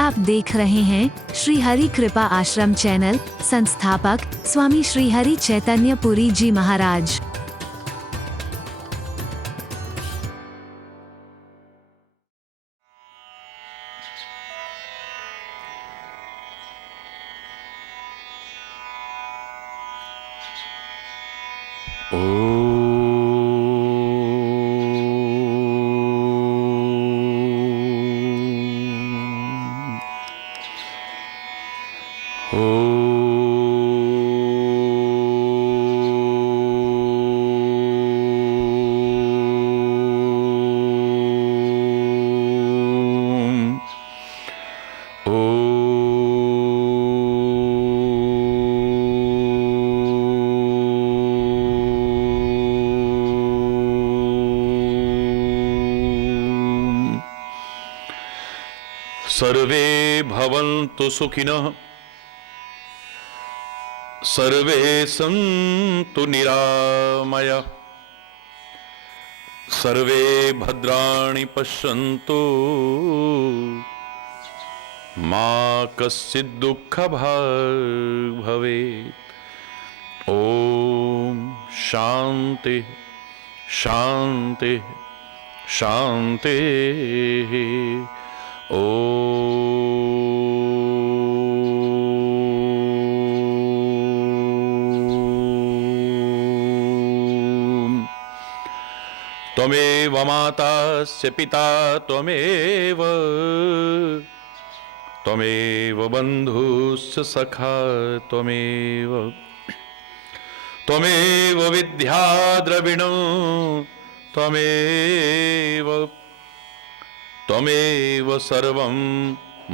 आप देख रहे हैं श्री हरि कृपा आश्रम चैनल। संस्थापक स्वामी श्री हरि चैतन्य पुरी जी महाराज। सर्वे भवन्तु सुखिनः, सर्वे सन्तु निरामयाः, सर्वे भद्राणि पश्यन्तु, मा कश्चित् दुःखभाग् भवेत्। ॐ शान्ति शान्ति शान्तिः। त्वमेव माता च पिता त्वमेव, त्वमेव बन्धुश्च सखा त्वमेव, त्वमेव विद्या द्रविणं त्वमेव, त्वमेव सर्वं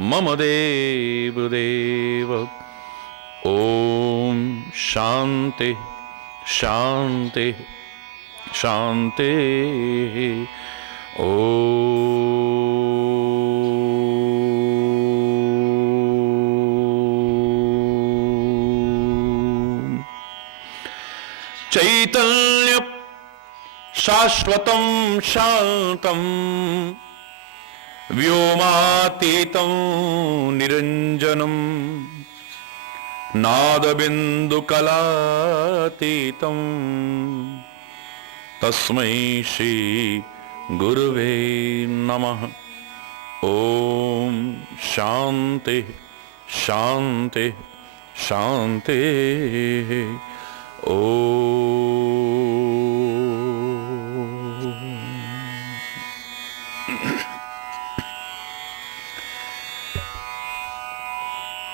मम देवदेव। ॐ शान्ति शान्ति शान्तिः। ॐ चैतन्य शाश्वतं शान्तं व्योमातीतं निरञ्जनं नादबिन्दुकलातीतं तस्मै श्री गुरुवे नमः। ॐ शान्ति शान्ति शान्तिः।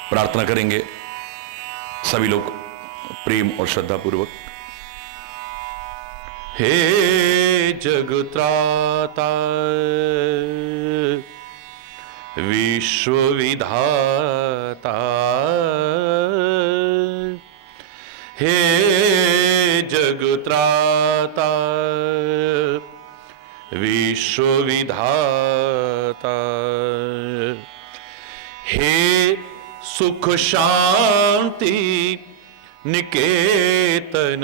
प्रार्थना करेंगे सभी लोग प्रेम और श्रद्धा पूर्वक। हे जगत्राता विश्वविधाता, हे जगत्राता विश्वविधाता, हे सुख शांति निकेतन,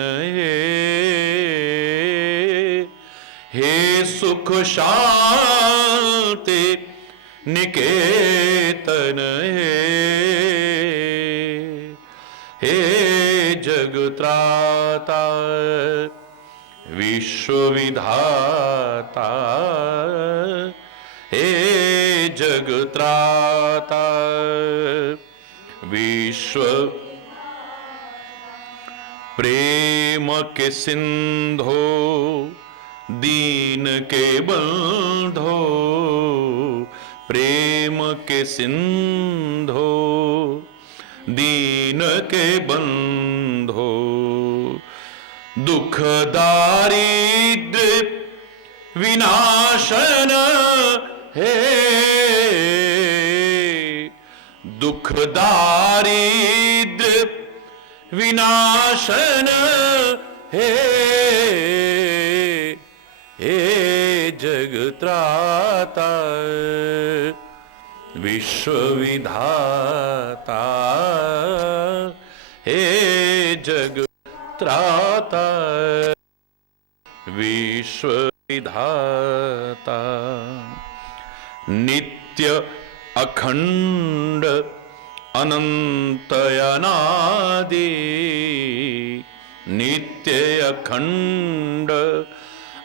हे सुख शांति निकेतन, हे जगत्राता विश्वविधाता, हे जगत्राता विश्व, प्रेम के सिंधो दीन के बंधो, प्रेम के सिंधो दीन के बंधो, दुख दारिद्र विनाशन हे, दुख दारिद्र विनाशन हे, हे जगत्राता विश्वविधाता, हे जगत्राता विश्वविधाता, नित्य अखंड अनंत अनादि, नित्य अखंड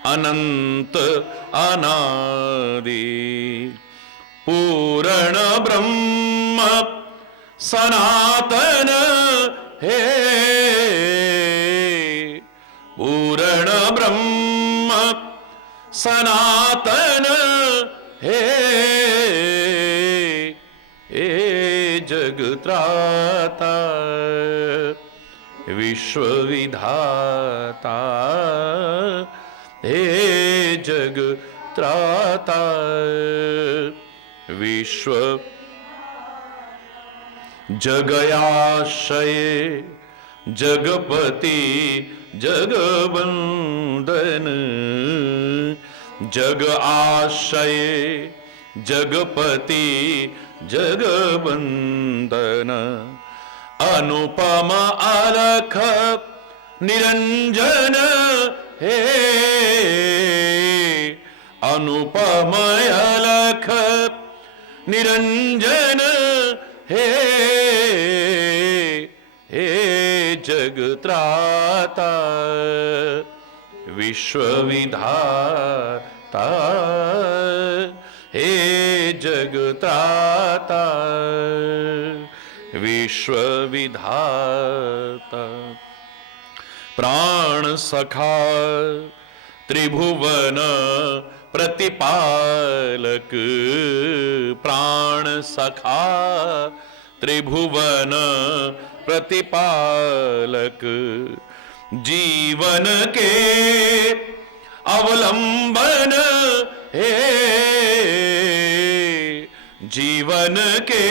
अनंत अनादि, पूर्ण ब्रह्म सनातन हे, पूर्ण ब्रह्म सनातन हे, हे जगत्राता विश्वविधाता, हे जगत्राता विश्व जगयाश्रय जगपति जगवंदन, जग आश्रय जगपति जगवंदन, अनुपम अलख निरंजन हे, अनुपम अलख निरंजन हे, हे जगत्राता विश्वविधाता, हे जगत्राता विश्वविधाता, प्राण सखा त्रिभुवन प्रतिपालक, प्राण सखा त्रिभुवन प्रतिपालक, जीवन के अवलंबन हे, जीवन के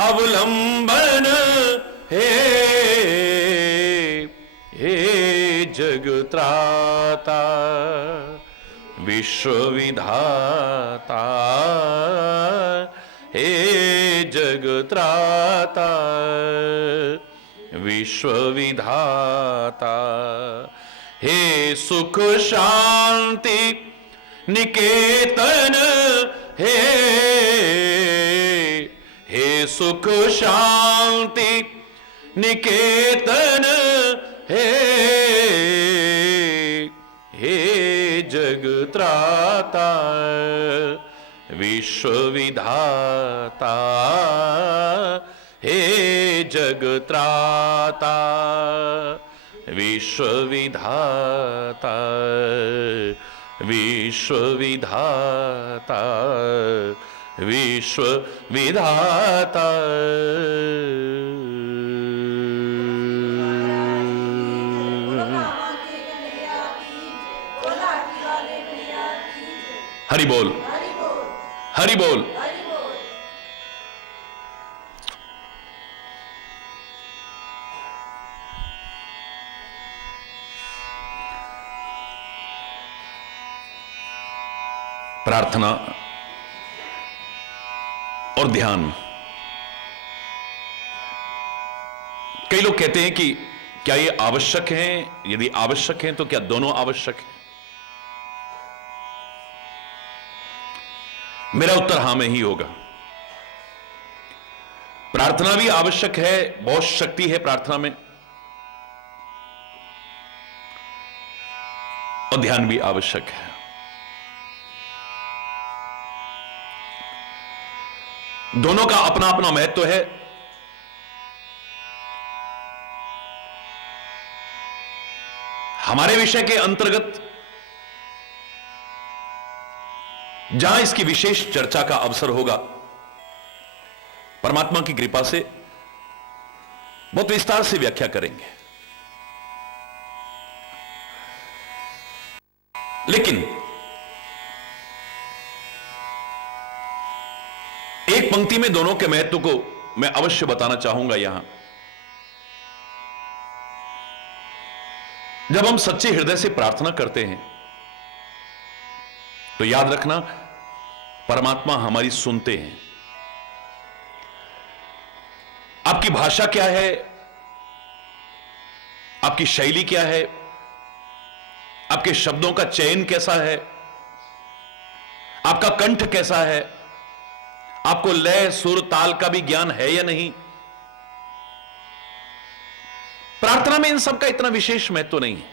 अवलंबन हे, हे जगत्राता विश्वविधाता, हे जगत्राता विश्वविधाता, हे सुख शांति निकेतन हे, हे सुख शांति निकेतन हे, हे जगत्राता विश्वविधाता, हे जगत्राता विश्वविधाता, विश्वविधाता विश्वविधाता। हरि बोल, हरि बोल। प्रार्थना और ध्यान। कई लोग कहते हैं कि क्या ये आवश्यक है? यदि आवश्यक है तो क्या दोनों आवश्यक है? मेरा उत्तर हां में ही होगा। प्रार्थना भी आवश्यक है, बहुत शक्ति है प्रार्थना में, और ध्यान भी आवश्यक है। दोनों का अपना अपना महत्व है। हमारे विषय के अंतर्गत जहां इसकी विशेष चर्चा का अवसर होगा, परमात्मा की कृपा से बहुत विस्तार से व्याख्या करेंगे। लेकिन एक पंक्ति में दोनों के महत्व को मैं अवश्य बताना चाहूंगा। यहां जब हम सच्चे हृदय से प्रार्थना करते हैं तो याद रखना, परमात्मा हमारी सुनते हैं। आपकी भाषा क्या है, आपकी शैली क्या है, आपके शब्दों का चयन कैसा है, आपका कंठ कैसा है, आपको लय सुर ताल का भी ज्ञान है या नहीं? प्रार्थना में इन सब का इतना विशेष महत्व नहीं है।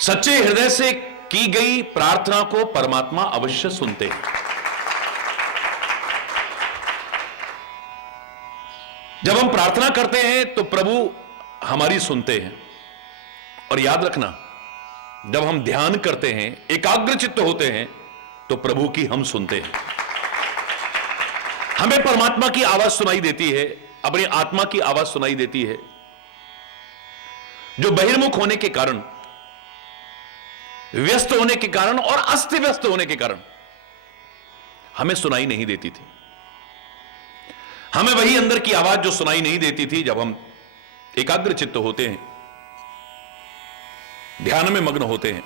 सच्चे हृदय से की गई प्रार्थना को परमात्मा अवश्य सुनते हैं। जब हम प्रार्थना करते हैं तो प्रभु हमारी सुनते हैं। और याद रखना, जब हम ध्यान करते हैं, एकाग्र चित्त होते हैं, तो प्रभु की हम सुनते हैं। हमें परमात्मा की आवाज सुनाई देती है, अपनी आत्मा की आवाज सुनाई देती है, जो बहिर्मुख होने के कारण, व्यस्त होने के कारण और अस्त व्यस्त होने के कारण हमें सुनाई नहीं देती थी। हमें वही अंदर की आवाज जो सुनाई नहीं देती थी, जब हम एकाग्र चित्त होते हैं, ध्यान में मग्न होते हैं,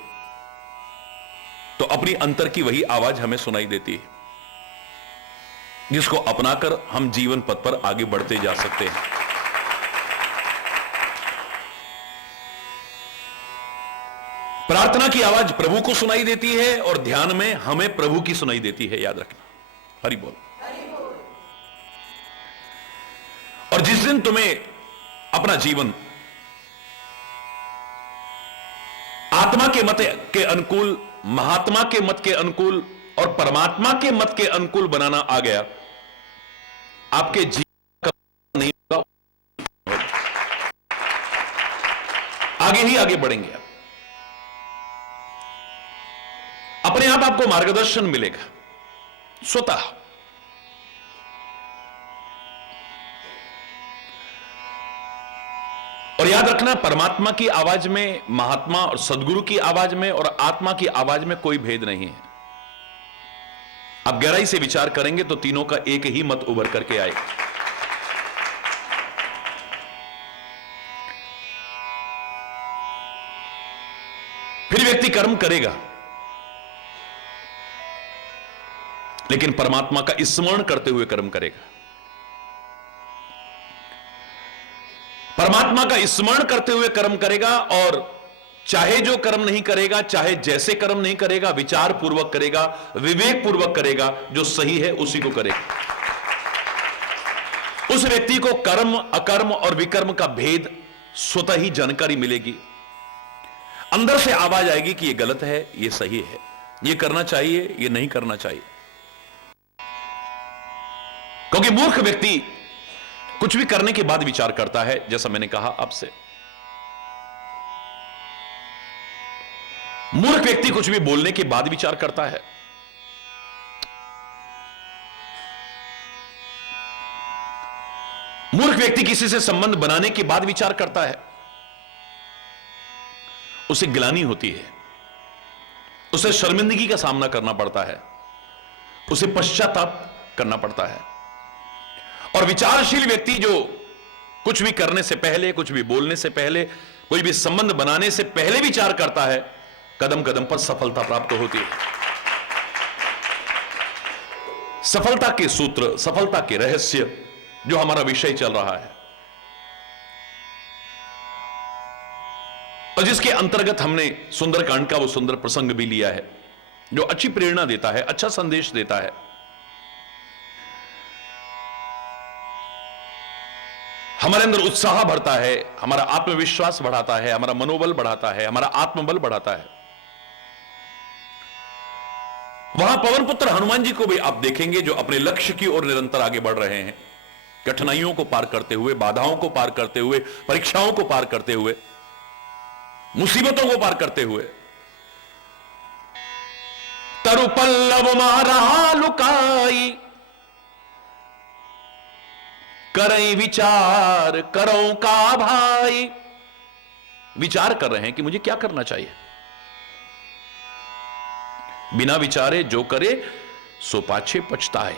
तो अपनी अंतर की वही आवाज हमें सुनाई देती है, जिसको अपनाकर हम जीवन पथ पर आगे बढ़ते जा सकते हैं। प्रार्थना की आवाज प्रभु को सुनाई देती है और ध्यान में हमें प्रभु की सुनाई देती है, याद रखना। हरि बोल। और जिस दिन तुम्हें अपना जीवन आत्मा के मत के अनुकूल, महात्मा के मत के अनुकूल और परमात्मा के मत के अनुकूल बनाना आ गया, आपके जीवन का नहीं होगा, आगे ही आगे बढ़ेंगे आप। अपने आप आपको मार्गदर्शन मिलेगा स्वतः। और याद रखना, परमात्मा की आवाज में, महात्मा और सदगुरु की आवाज में और आत्मा की आवाज में कोई भेद नहीं है। आप गहराई से विचार करेंगे तो तीनों का एक ही मत उभर करके आएगा। फिर व्यक्ति कर्म करेगा, लेकिन परमात्मा का स्मरण करते हुए कर्म करेगा। परमात्मा का स्मरण करते हुए कर्म करेगा, और चाहे जो कर्म नहीं करेगा, चाहे जैसे कर्म नहीं करेगा, विचार पूर्वक करेगा, विवेक पूर्वक करेगा, जो सही है उसी को करेगा। उस व्यक्ति को कर्म, अकर्म और विकर्म का भेद स्वतः ही जानकारी मिलेगी। अंदर से आवाज आएगी कि यह गलत है, यह सही है, यह करना चाहिए, यह नहीं करना चाहिए। क्योंकि मूर्ख व्यक्ति कुछ भी करने के बाद विचार करता है, जैसा मैंने कहा आपसे। मूर्ख व्यक्ति कुछ भी बोलने के बाद विचार करता है। मूर्ख व्यक्ति किसी से संबंध बनाने के बाद विचार करता है। उसे गिलानी होती है, उसे शर्मिंदगी का सामना करना पड़ता है, उसे पश्चाताप करना पड़ता है। और विचारशील व्यक्ति जो कुछ भी करने से पहले, कुछ भी बोलने से पहले, कोई भी संबंध बनाने से पहले विचार करता है, कदम कदम पर सफलता प्राप्त होती है। सफलता के सूत्र, सफलता के रहस्य, जो हमारा विषय चल रहा है और जिसके अंतर्गत हमने सुंदरकांड का वो सुंदर प्रसंग भी लिया है, जो अच्छी प्रेरणा देता है, अच्छा संदेश देता है। हमारे अंदर उत्साह बढ़ता है, हमारा आत्मविश्वास बढ़ाता है, हमारा मनोबल बढ़ाता है, हमारा आत्मबल बढ़ाता है। वहां पवन पुत्र हनुमान जी को भी आप देखेंगे, जो अपने लक्ष्य की ओर निरंतर आगे बढ़ रहे हैं, कठिनाइयों को पार करते हुए, बाधाओं को पार करते हुए, परीक्षाओं को पार करते हुए, मुसीबतों को पार करते हुए। तरु पल्लव मारा लुकाई, करई विचार करो का भाई। विचार कर रहे हैं कि मुझे क्या करना चाहिए। बिना विचारे जो करे सो पाछे पछताए,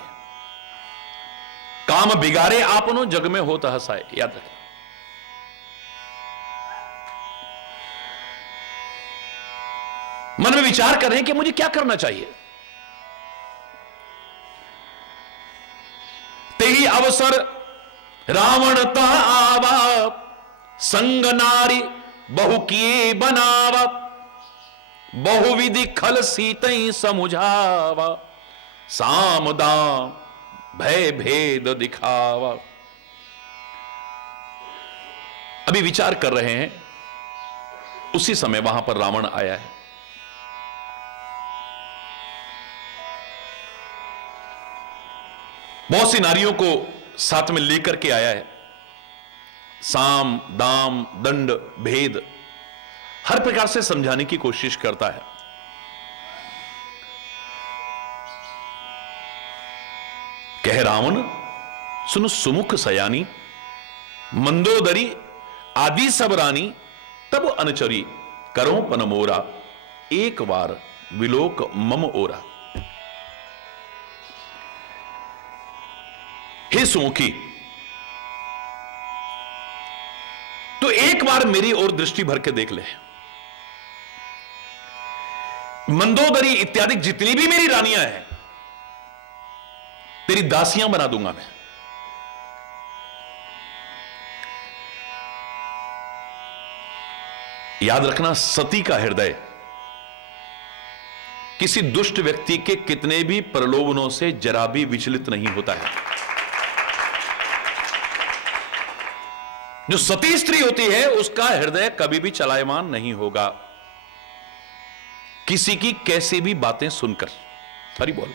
काम बिगाड़े आपनो जग में होत हसाए। याद रखें, मन में विचार कर रहे हैं कि मुझे क्या करना चाहिए। तेही अवसर रावण ता आवा, संग नारी बहु किए बनावा। बहुविधि खल सीतई समुझावा, साम दाम भय भेद दिखावा। अभी विचार कर रहे हैं, उसी समय वहां पर रावण आया है। बहुत सी नारियों को साथ में लेकर के आया है। साम दाम दंड भेद हर प्रकार से समझाने की कोशिश करता है। कह रावण सुन सुमुख सयानी, मंदोदरी आदि सब रानी, तब अनचरी करो पन मोरा, एक बार विलोक मम ओरा। हे सुमुखी, तो एक बार मेरी ओर दृष्टि भर के देख ले। मंदोदरी इत्यादि जितनी भी मेरी रानियां हैं, तेरी दासियां बना दूंगा मैं। याद रखना, सती का हृदय किसी दुष्ट व्यक्ति के कितने भी प्रलोभनों से जरा भी विचलित नहीं होता है। जो सती स्त्री होती है उसका हृदय कभी भी चलायमान नहीं होगा किसी की कैसी भी बातें सुनकर। हरि बोल।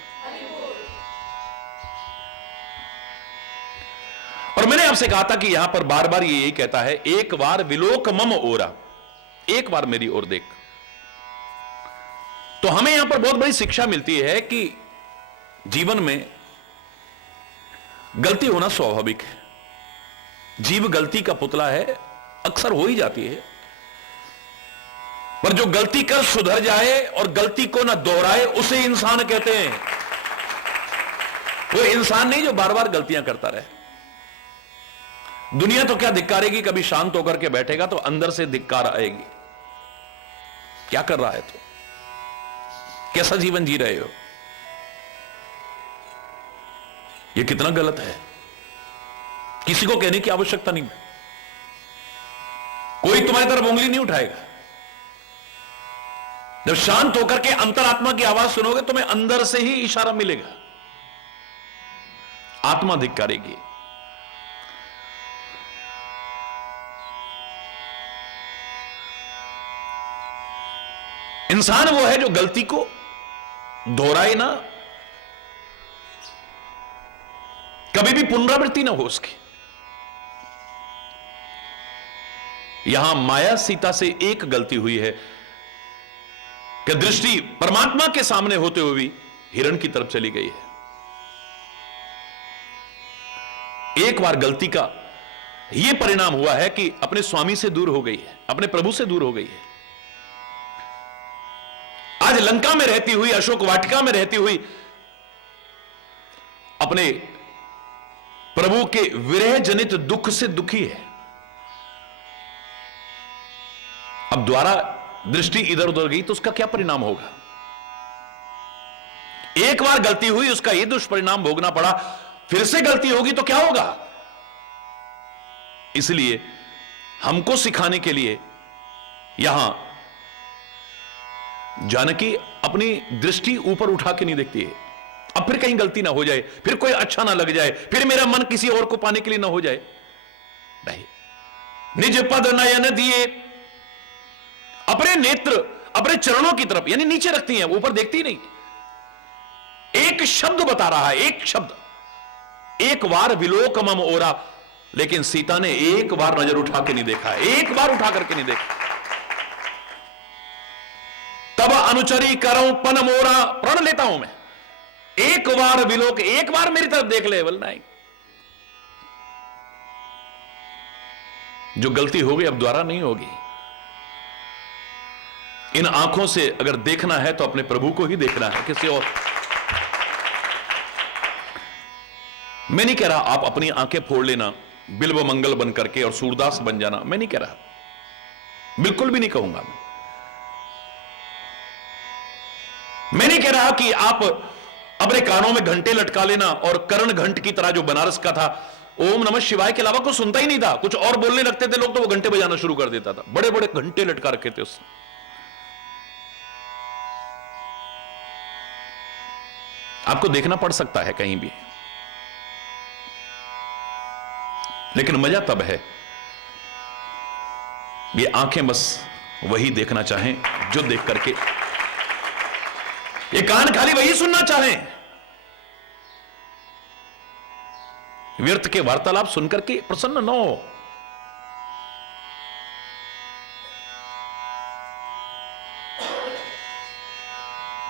और मैंने आपसे कहा था कि यहां पर बार बार ये यही कहता है, एक बार विलोक मम ओरा, एक बार मेरी ओर देख। तो हमें यहां पर बहुत बड़ी शिक्षा मिलती है कि जीवन में गलती होना स्वाभाविक है। जीव गलती का पुतला है, अक्सर हो ही जाती है। पर जो गलती कर सुधर जाए और गलती को ना दोहराए, उसे इंसान कहते हैं। वो इंसान नहीं जो बार बार गलतियां करता रहे। दुनिया तो क्या धिक्कारेगी, कभी शांत होकर के बैठेगा तो अंदर से धिक्कार आएगी। क्या कर रहा है तू, कैसा जीवन जी रहे हो, यह कितना गलत है। किसी को कहने की आवश्यकता नहीं, कोई तुम्हारी तरफ उंगली नहीं उठाएगा। जब शांत होकर के अंतरात्मा की आवाज सुनोगे, तुम्हें अंदर से ही इशारा मिलेगा। आत्मा धिक्कारेगी। इंसान वो है जो गलती को दोहराए ना, कभी भी पुनरावृत्ति ना हो उसकी। यहां माया सीता से एक गलती हुई है कि दृष्टि परमात्मा के सामने होते हुए भी हिरण की तरफ चली गई है। एक बार गलती का यह परिणाम हुआ है कि अपने स्वामी से दूर हो गई है, अपने प्रभु से दूर हो गई है। आज लंका में रहती हुई, अशोक वाटिका में रहती हुई अपने प्रभु के विरह जनित दुख से दुखी है। अब द्वारा दृष्टि इधर उधर गई तो उसका क्या परिणाम होगा। एक बार गलती हुई, उसका यह दुष्परिणाम भोगना पड़ा, फिर से गलती होगी तो क्या होगा। इसलिए हमको सिखाने के लिए यहां जानकी अपनी दृष्टि ऊपर उठा के नहीं देखती है। अब फिर कहीं गलती ना हो जाए, फिर कोई अच्छा ना लग जाए, फिर मेरा मन किसी और को पाने के लिए ना हो जाए। नहीं, निज पद नयन दिए, अपने नेत्र अपने चरणों की तरफ यानी नीचे रखती हैं, ऊपर देखती नहीं। एक शब्द बता रहा है, एक शब्द, एक बार विलोक मम ओरा। लेकिन सीता ने एक बार नजर उठा के नहीं देखा, एक बार उठा करके नहीं देखा। तब अनुचरी करो पन मोरा, प्रण लेता हूं मैं, एक बार विलोक, एक बार मेरी तरफ देख ले। बोल नहीं, जो गलती हो गई अब दोबारा नहीं होगी। इन आंखों से अगर देखना है तो अपने प्रभु को ही देखना है, किसी और। मैं नहीं कह रहा आप अपनी आंखें फोड़ लेना, बिल्व मंगल बन करके और सूरदास बन जाना, मैं नहीं कह रहा, बिल्कुल भी नहीं कहूंगा। मैं नहीं कह रहा कि आप अपने कानों में घंटे लटका लेना और कर्ण घंट की तरह जो बनारस का था, ओम नमः शिवाय के अलावा कुछ सुनता ही नहीं था, कुछ और बोलने लगते थे लोग तो वो घंटे बजाना शुरू कर देता था। बड़े बड़े घंटे लटका रखे थे उसने। आपको देखना पड़ सकता है कहीं भी, लेकिन मजा तब है ये आंखें बस वही देखना चाहें जो देख करके, ये कान खाली वही सुनना चाहें, व्यर्थ के वार्तालाप सुनकर के प्रसन्न न हो।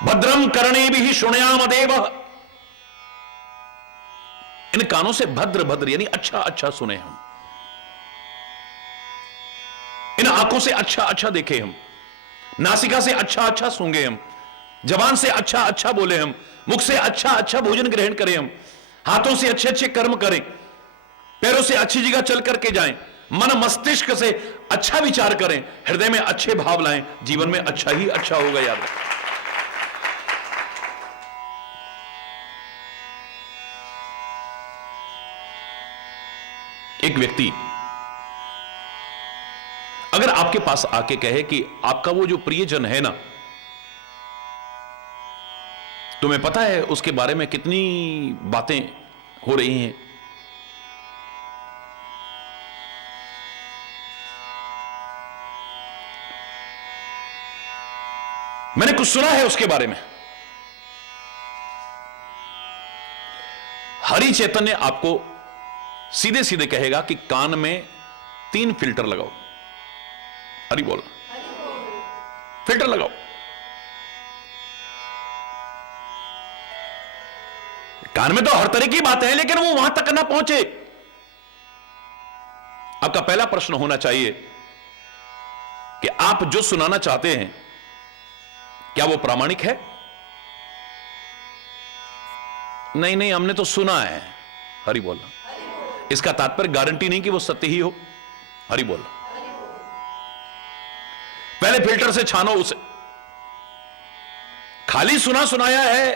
भद्रम कर्णेभिः शृणुयामदेव, इन कानों से भद्र भद्र यानी अच्छा अच्छा सुने हम, इन आंखों से अच्छा अच्छा देखे हम, नासिका से अच्छा अच्छा सूंघे हम, जबान से अच्छा अच्छा बोले हम, मुख से अच्छा अच्छा भोजन ग्रहण करें हम, हाथों से अच्छे अच्छे कर्म करें, पैरों से अच्छी जगह चल करके जाएं, मन मस्तिष्क से अच्छा विचार करें, हृदय में अच्छे भाव लाएं, जीवन में अच्छा ही अच्छा होगा। याद रखें, एक व्यक्ति अगर आपके पास आके कहे कि आपका वो जो प्रियजन है ना, तुम्हें पता है उसके बारे में कितनी बातें हो रही हैं, मैंने कुछ सुना है उसके बारे में, हरि चैतन्य आपको सीधे सीधे कहेगा कि कान में 3 फिल्टर लगाओ। हरि बोल, फिल्टर लगाओ। कान में तो हर तरह की बातें हैं, लेकिन वो वहां तक ना पहुंचे। आपका पहला प्रश्न होना चाहिए कि आप जो सुनाना चाहते हैं क्या वो प्रामाणिक है? नहीं नहीं, हमने तो सुना है। हरि बोल, इसका तात्पर्य गारंटी नहीं कि वो सत्य ही हो। हरि बोल, पहले फिल्टर से छानो उसे। खाली सुना सुनाया है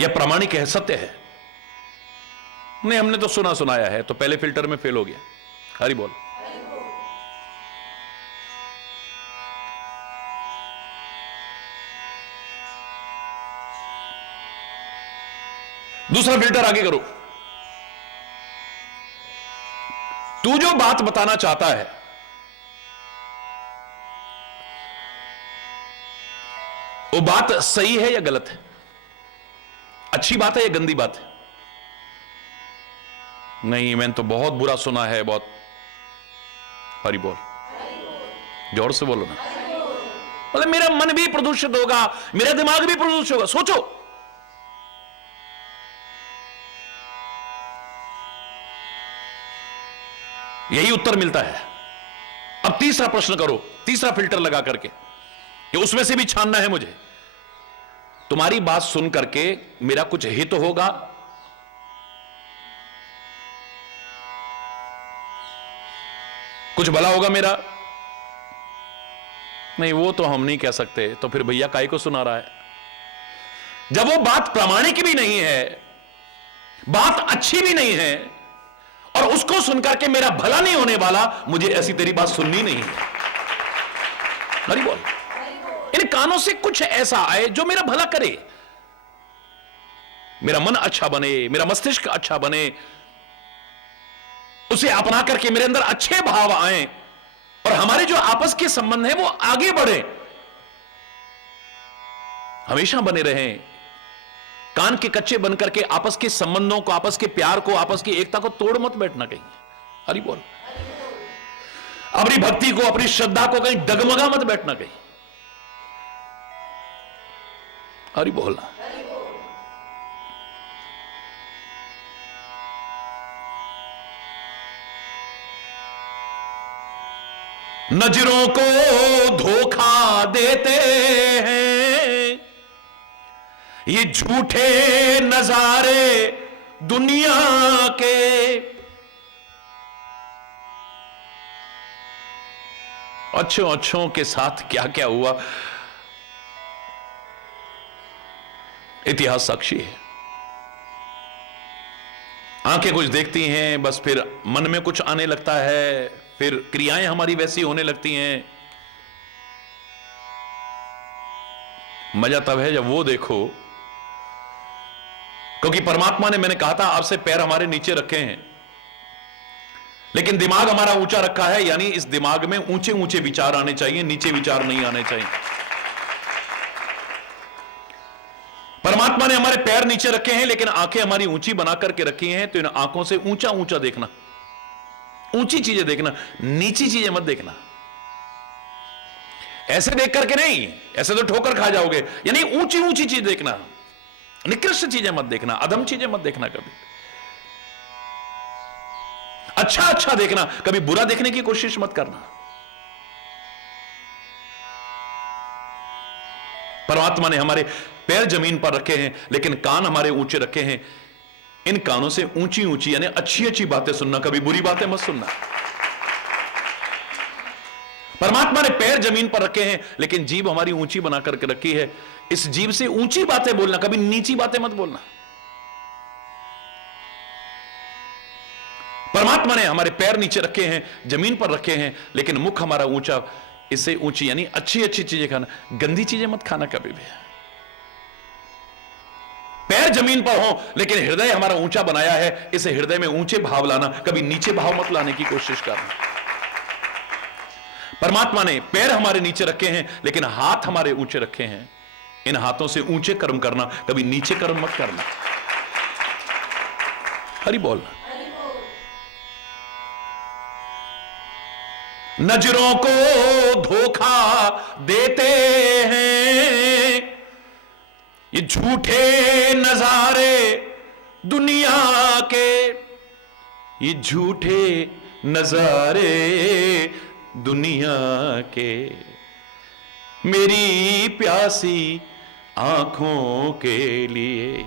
यह प्रामाणिक है, सत्य है? नहीं, हमने तो सुना सुनाया है, तो पहले फिल्टर में फेल हो गया। हरि बोल, दूसरा फिल्टर आगे करो। तू जो बात बताना चाहता है वो बात सही है या गलत है, अच्छी बात है या गंदी बात है? नहीं, मैंने तो बहुत बुरा सुना है, बहुत। हरि बोल, जोर से बोलो ना। मतलब मेरा मन भी प्रदूषित होगा, मेरा दिमाग भी प्रदूषित होगा। सोचो, यही उत्तर मिलता है। अब तीसरा प्रश्न करो, तीसरा फिल्टर लगा करके, कि उसमें से भी छानना है मुझे। तुम्हारी बात सुन करके मेरा कुछ हित होगा, कुछ भला होगा मेरा? नहीं, वो तो हम नहीं कह सकते। तो फिर भैया काहे को सुना रहा है? जब वो बात प्रामाणिक भी नहीं है, बात अच्छी भी नहीं है, और उसको सुनकर के मेरा भला नहीं होने वाला, मुझे ऐसी तेरी बात सुननी नहीं है। हरि बोल, इन कानों से कुछ ऐसा आए जो मेरा भला करे, मेरा मन अच्छा बने, मेरा मस्तिष्क अच्छा बने, उसे अपना करके मेरे अंदर अच्छे भाव आए, और हमारे जो आपस के संबंध है वो आगे बढ़े, हमेशा बने रहें। कान के कच्चे बनकर के आपस के संबंधों को, आपस के प्यार को, आपस की एकता को तोड़ मत बैठना कहीं। हरि बोल, अपनी भक्ति को, अपनी श्रद्धा को कहीं डगमगा मत बैठना कहीं। हरि बोल, नजरों को धोखा देते हैं ये झूठे नजारे दुनिया के, अच्छों अच्छों के साथ क्या क्या हुआ, इतिहास साक्षी है। आंखें कुछ देखती हैं, बस फिर मन में कुछ आने लगता है, फिर क्रियाएं हमारी वैसी होने लगती हैं। मजा तब है जब वो देखो, क्योंकि परमात्मा ने, मैंने कहा था आपसे, पैर हमारे नीचे रखे हैं लेकिन दिमाग हमारा ऊंचा रखा है, यानी इस दिमाग में ऊंचे ऊंचे विचार आने चाहिए, नीचे विचार नहीं आने चाहिए। परमात्मा ने हमारे पैर नीचे रखे हैं लेकिन आंखें हमारी ऊंची बना करके रखी हैं, तो इन आंखों से ऊंचा ऊंचा देखना, ऊंची चीजें देखना, नीची चीजें मत देखना। ऐसे देख करके नहीं, ऐसे तो ठोकर खा जाओगे, यानी ऊंची ऊंची चीज देखना, निकृष्ट चीजें मत देखना, अधम चीजें मत देखना, कभी अच्छा अच्छा देखना, कभी बुरा देखने की कोशिश मत करना। परमात्मा ने हमारे पैर जमीन पर रखे हैं लेकिन कान हमारे ऊंचे रखे हैं, इन कानों से ऊंची ऊंची यानी अच्छी अच्छी बातें सुनना, कभी बुरी बातें मत सुनना। परमात्मा ने पैर जमीन पर रखे हैं लेकिन जीभ हमारी ऊंची बना करके रखी है, इस जीभ से ऊंची बातें बोलना, कभी नीची बातें मत बोलना। परमात्मा ने हमारे पैर नीचे रखे हैं, जमीन पर रखे हैं, लेकिन मुख हमारा ऊंचा, इससे ऊंची यानी अच्छी अच्छी चीजें खाना, गंदी चीजें मत खाना कभी भी। पैर जमीन पर हो लेकिन हृदय हमारा ऊंचा बनाया है, इसे हृदय में ऊंचे भाव लाना, कभी नीचे भाव मत लाने की कोशिश करना। परमात्मा ने पैर हमारे नीचे रखे हैं लेकिन हाथ हमारे ऊंचे रखे हैं, इन हाथों से ऊंचे कर्म करना, कभी नीचे कर्म मत करना। हरि बोल। नजरों को धोखा देते हैं ये झूठे नजारे दुनिया के, ये झूठे नजारे दुनिया के, मेरी प्यासी आंखों के लिए,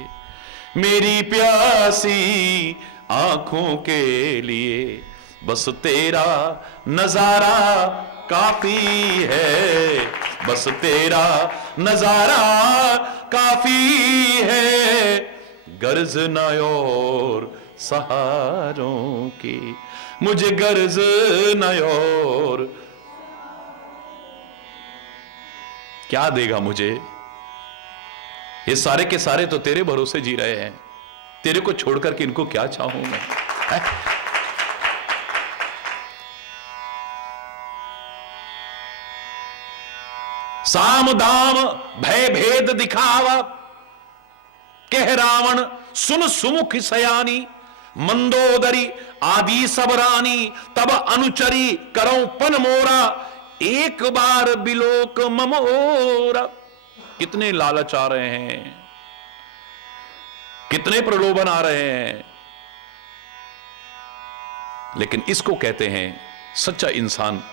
मेरी प्यासी आंखों के लिए बस तेरा नजारा काफी है, बस तेरा नजारा काफी है, गर्ज न और सहारों की, मुझे गर्ज न और क्या देगा मुझे, ये सारे के सारे तो तेरे भरोसे जी रहे हैं, तेरे को छोड़कर के इनको क्या चाहूं मैं, है? साम दाम भय भेद दिखावा, कह रावण सुन सुमुख सयानी, मंदोदरी आदि सब रानी, तब अनुचरी करऊं पन मोरा, एक बार बिलोक ममोरा। कितने लालच आ रहे हैं, कितने प्रलोभन आ रहे हैं, लेकिन इसको कहते हैं सच्चा इंसान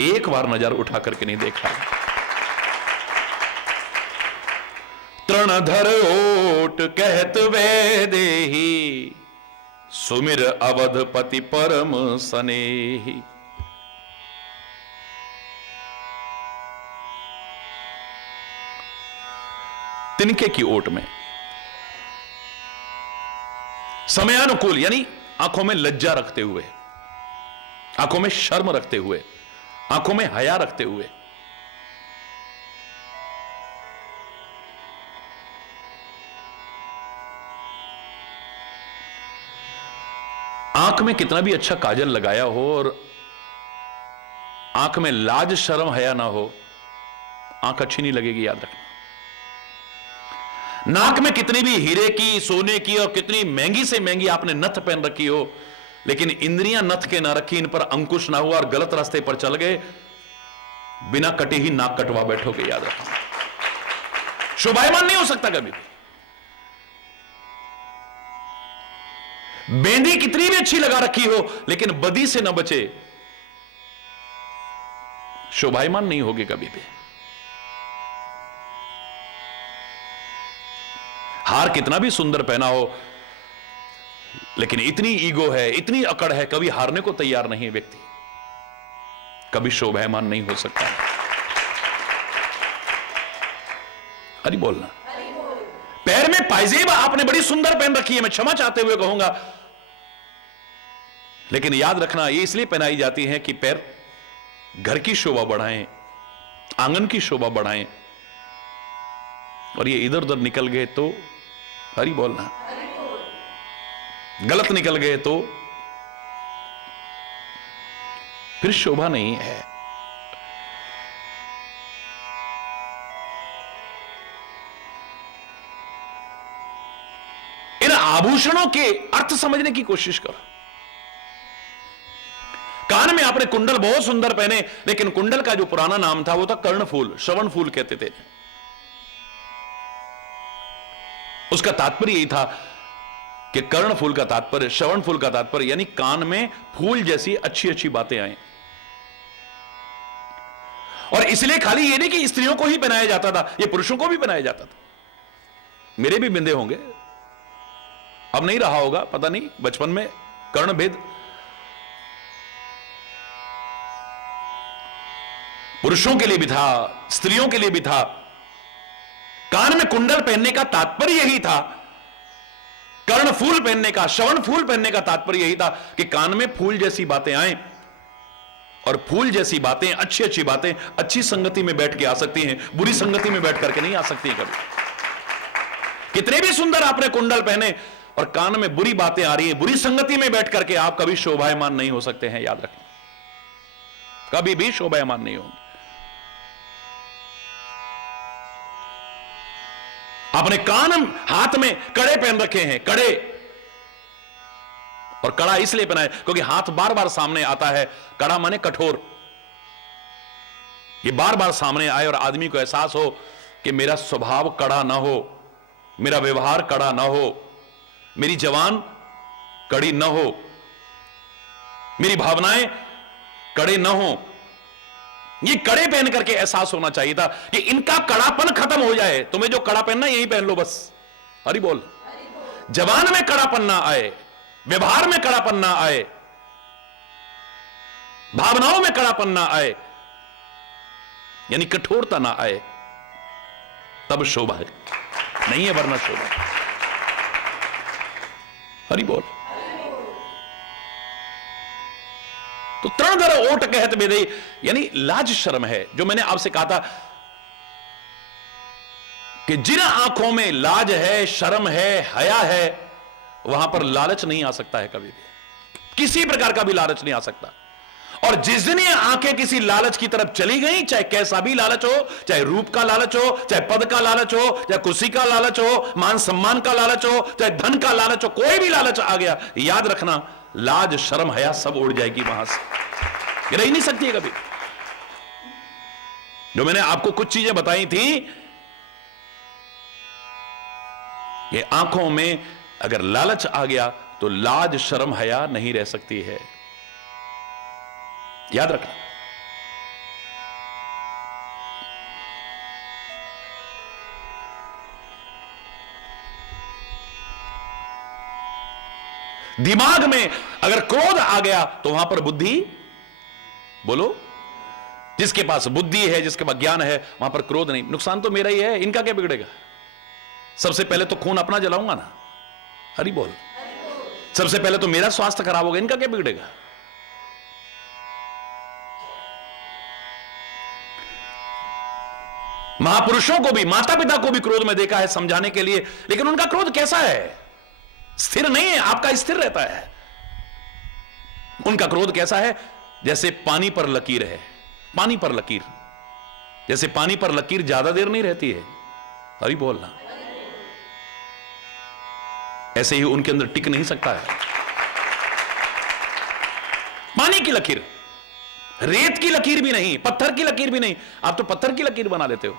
एक बार नजर उठा करके नहीं देखा। तृणधर ओट कहत वे देही, सुमिर अवधपति परम सनेही। तिनके की ओट में समयानुकूल यानी आंखों में लज्जा रखते हुए, आंखों में शर्म रखते हुए, आंखों में हया रखते हुए, आंख में कितना भी अच्छा काजल लगाया हो और आंख में लाज शर्म हया ना हो, आंख अच्छी नहीं लगेगी, याद रखना। नाक में कितनी भी हीरे की, सोने की और कितनी महंगी से महंगी आपने नथ पहन रखी हो, लेकिन इंद्रियां नथ के ना रखी, इन पर अंकुश ना हुआ और गलत रास्ते पर चल गए, बिना कटे ही नाक कटवा बैठोगे, याद रखना। शोभायमान नहीं हो सकता कभी भी। बेंदी कितनी भी अच्छी लगा रखी हो लेकिन बदी से ना बचे, शोभायमान नहीं होगी कभी भी। हार कितना भी सुंदर पहना हो लेकिन इतनी ईगो है, इतनी अकड़ है, कभी हारने को तैयार नहीं है व्यक्ति, कभी शोभायमान नहीं हो सकता है। हरि बोलना। पैर में पायजेब आपने बड़ी सुंदर पहन रखी है, मैं क्षमा चाहते हुए कहूंगा, लेकिन याद रखना ये इसलिए पहनाई जाती है कि पैर घर की शोभा बढ़ाएं, आंगन की शोभा बढ़ाएं, और ये इधर उधर निकल गए तो हरि बोलना, गलत निकल गए तो फिर शोभा नहीं है। इन आभूषणों के अर्थ समझने की कोशिश करो। कान में आपने कुंडल बहुत सुंदर पहने, लेकिन कुंडल का जो पुराना नाम था वो था कर्णफूल, श्रवण फूल कहते थे। उसका तात्पर्य यही था कि कर्ण फूल का तात्पर्य, श्रवण फूल का तात्पर्य यानी कान में फूल जैसी अच्छी अच्छी बातें आए। और इसलिए खाली ये नहीं कि स्त्रियों को ही पहनाया जाता था, ये पुरुषों को भी पहनाया जाता था। मेरे भी बिंदे होंगे, अब नहीं रहा होगा पता नहीं, बचपन में कर्ण भेद पुरुषों के लिए भी था, स्त्रियों के लिए भी था। कान में कुंडल पहनने का तात्पर्य यही था, कर्ण फूल पहनने का, श्रवण फूल पहनने का तात्पर्य यही था कि कान में फूल जैसी बातें आए। और फूल जैसी बातें, अच्छी अच्छी बातें अच्छी संगति में बैठ के आ सकती हैं, बुरी संगति में बैठ करके नहीं आ सकती हैं कभी। कितने भी सुंदर आपने कुंडल पहने और कान में बुरी बातें आ रही हैं, बुरी संगति में बैठ करके आप कभी शोभायमान नहीं हो सकते हैं, याद रखना, कभी भी शोभायमान नहीं होंगे। आपने कान हाथ में कड़े पहन रखे हैं, कड़े, और कड़ा इसलिए पहना है क्योंकि हाथ बार बार सामने आता है। कड़ा माने कठोर, ये बार बार सामने आए और आदमी को एहसास हो कि मेरा स्वभाव कड़ा ना हो, मेरा व्यवहार कड़ा ना हो, मेरी जबान कड़ी ना हो, मेरी भावनाएं कड़े ना हो। ये कड़े पहन करके एहसास होना चाहिए था कि इनका कड़ापन खत्म हो जाए। तुम्हें जो कड़ा पहनना यही पहन लो बस, हरि बोल। जबान में कड़ापन ना आए, व्यवहार में कड़ापन ना आए, भावनाओं में कड़ापन ना आए, यानी कठोरता ना आए, तब शोभा है, नहीं है वरना शोभा। हरि बोल। तो तृणधर ओट कहत बेदई, यानी लाज शर्म है। जो मैंने आपसे कहा था कि जिन आंखों में लाज है, शर्म है, हया है, वहां पर लालच नहीं आ सकता है कभी भी, किसी प्रकार का भी लालच नहीं आ सकता। और जिस दिन ये आंखें किसी लालच की तरफ चली गई, चाहे कैसा भी लालच हो, चाहे रूप का लालच हो, चाहे पद का लालच हो, चाहे कुर्सी का लालच हो, मान सम्मान का लालच हो, चाहे धन का लालच हो, कोई भी लालच आ गया, याद रखना लाज शर्म हया सब उड़ जाएगी वहां से, रह ही नहीं सकती है कभी। जो मैंने आपको कुछ चीजें बताई थी, ये आंखों में अगर लालच आ गया तो लाज शर्म हया नहीं रह सकती है, याद रखना। दिमाग में अगर क्रोध आ गया तो वहां पर बुद्धि, बोलो, जिसके पास बुद्धि है, जिसके पास ज्ञान है, वहां पर क्रोध नहीं। नुकसान तो मेरा ही है, इनका क्या बिगड़ेगा? सबसे पहले तो खून अपना जलाऊंगा ना, हरि बोल। सबसे पहले तो मेरा स्वास्थ्य खराब होगा, इनका क्या बिगड़ेगा? महापुरुषों को भी, माता पिता को भी क्रोध में देखा है समझाने के लिए, लेकिन उनका क्रोध कैसा है? स्थिर नहीं है, आपका स्थिर रहता है। उनका क्रोध कैसा है? जैसे पानी पर लकीर है, पानी पर लकीर, जैसे पानी पर लकीर ज्यादा देर नहीं रहती है, हरि बोलना, ऐसे ही उनके अंदर टिक नहीं सकता है। पानी की लकीर, रेत की लकीर भी नहीं, पत्थर की लकीर भी नहीं। आप तो पत्थर की लकीर बना लेते हो।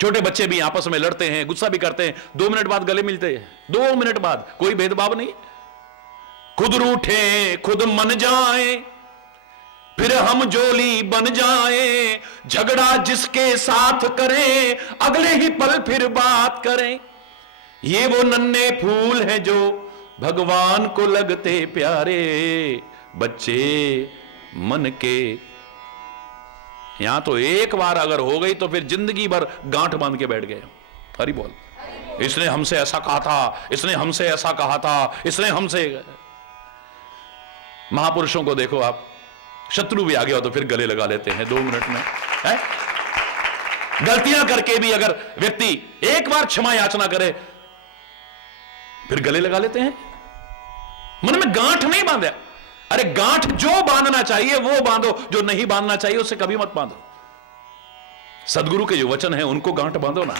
छोटे बच्चे भी आपस में लड़ते हैं, गुस्सा भी करते हैं, 2 मिनट बाद गले मिलते हैं, 2 मिनट बाद, कोई भेदभाव नहीं। खुद रूठे खुद मन जाए, फिर हम जोली बन जाए, झगड़ा जिसके साथ करें, अगले ही पल फिर बात करें। ये वो नन्हे फूल हैं जो भगवान को लगते प्यारे, बच्चे मन के। यहां तो एक बार अगर हो गई तो फिर जिंदगी भर गांठ बांध के बैठ गए। हरि बोल। इसने हमसे ऐसा कहा था, इसने हमसे ऐसा कहा था, इसने हमसे। महापुरुषों को देखो आप, शत्रु भी आ गया हो तो फिर गले लगा लेते हैं 2 मिनट में, है? गलतियां करके भी अगर व्यक्ति एक बार क्षमा याचना करे, फिर गले लगा लेते हैं। मन में गांठ नहीं बांधा। अरे गांठ जो बांधना चाहिए वो बांधो, जो नहीं बांधना चाहिए उसे कभी मत बांधो। सदगुरु के जो वचन है उनको गांठ बांधो ना।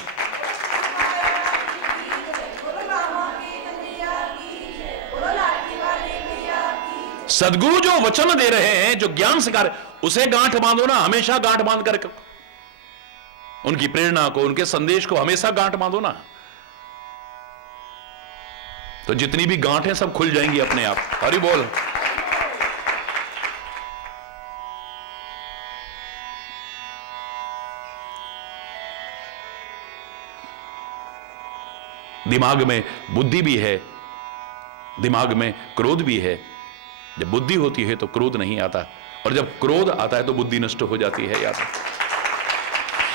सदगुरु जो वचन दे रहे हैं, जो ज्ञान सिखा रहे, उसे गांठ बांधो ना। हमेशा गांठ बांध कर उनकी प्रेरणा को, उनके संदेश को हमेशा गांठ बांधो ना। तो जितनी भी गांठ है सब खुल जाएंगी अपने आप। हरि बोल। दिमाग में बुद्धि भी है, दिमाग में क्रोध भी है। जब बुद्धि होती है तो क्रोध नहीं आता, और जब क्रोध आता है तो बुद्धि नष्ट हो जाती है। याद,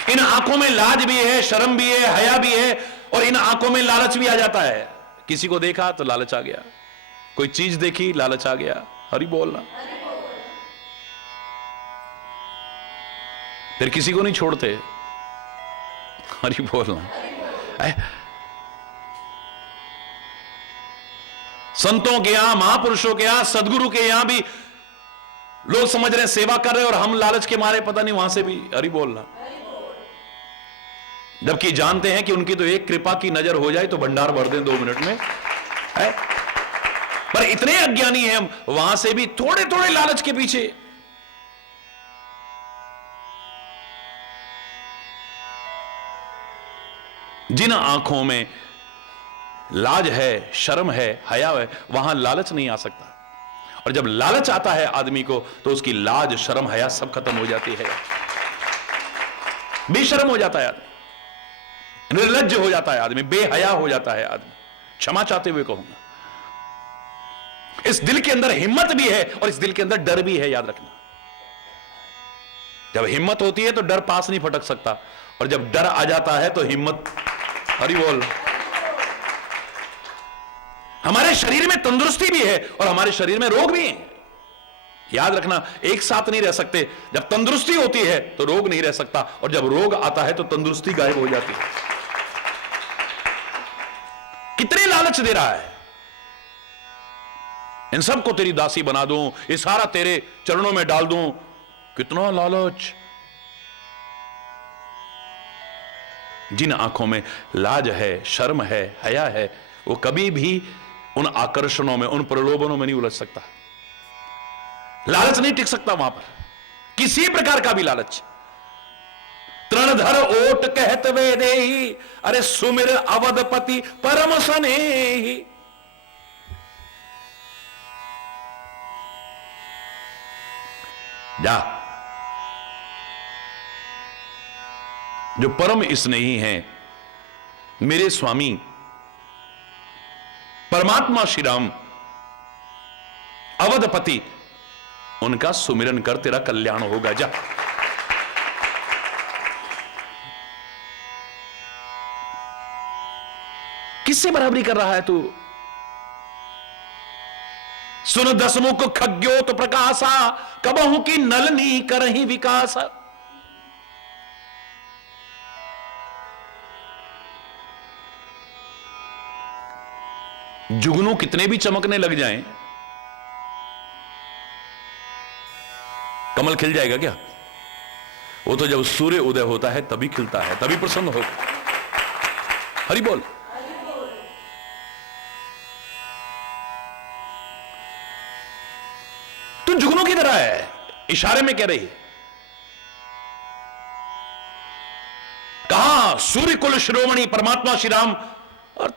इन आंखों में लाज भी है, शर्म भी है, हया भी है, और इन आंखों में लालच भी आ जाता है। किसी को देखा तो लालच आ गया, कोई चीज देखी लालच आ गया। हरि बोलना। फिर किसी को नहीं छोड़ते। हरि बोलना। संतों के यहां, महापुरुषों के यहां, सदगुरु के यहां भी लोग समझ रहे हैं सेवा कर रहे हैं, और हम लालच के मारे पता नहीं वहां से भी हरि बोलना। जबकि जानते हैं कि उनकी तो एक कृपा की नजर हो जाए तो भंडार भर दें 2 मिनट में है? पर इतने अज्ञानी हैं हम, वहां से भी थोड़े थोड़े लालच के पीछे। जिन आंखों में लाज है, शर्म है, हया है, वहां लालच नहीं आ सकता। और जब लालच आता है आदमी को तो उसकी लाज, शर्म, हया सब खत्म हो जाती है। बेशर्म हो जाता है आदमी, निर्लज्ज हो जाता है आदमी, बेहया हो जाता है आदमी। क्षमा चाहते हुए कहूंगा, इस दिल के अंदर हिम्मत भी है और इस दिल के अंदर डर भी है। याद रखना, जब हिम्मत होती है तो डर पास नहीं फटक सकता, और जब डर आ जाता है तो हिम्मत। हरि बोल। हमारे शरीर में तंदुरुस्ती भी है और हमारे शरीर में रोग भी है। याद रखना, एक साथ नहीं रह सकते। जब तंदुरुस्ती होती है तो रोग नहीं रह सकता, और जब रोग आता है तो तंदुरुस्ती गायब हो जाती है। कितने लालच दे रहा है, इन सबको तेरी दासी बना दूं, ये सारा तेरे चरणों में डाल दूं। कितना लालच। जिन आंखों में लाज है, शर्म है, हया है, वो कभी भी उन आकर्षणों में, उन प्रलोभनों में नहीं उलझ सकता। लालच नहीं टिक सकता वहां पर, किसी प्रकार का भी लालच। तृणधर ओट कहत वे देहि, अरे सुमिर अवधपति परम सनेहि। जा, जो परम स्नेही हैं, मेरे स्वामी परमात्मा श्री राम अवधपति, उनका सुमिरन कर, तेरा कल्याण होगा। जा। किससे बराबरी कर रहा है तू? सुन दसमुख खग्योत प्रकाशा, कबहू की नलनी करही विकास। जुगनू कितने भी चमकने लग जाएं, कमल खिल जाएगा क्या? वो तो जब सूर्य उदय होता है तभी खिलता है, तभी प्रसन्न होता। हरि बोल। तू जुगनू की तरह है, इशारे में कह रही है। कहां सूर्य कुल शिरोमणि परमात्मा श्री राम, और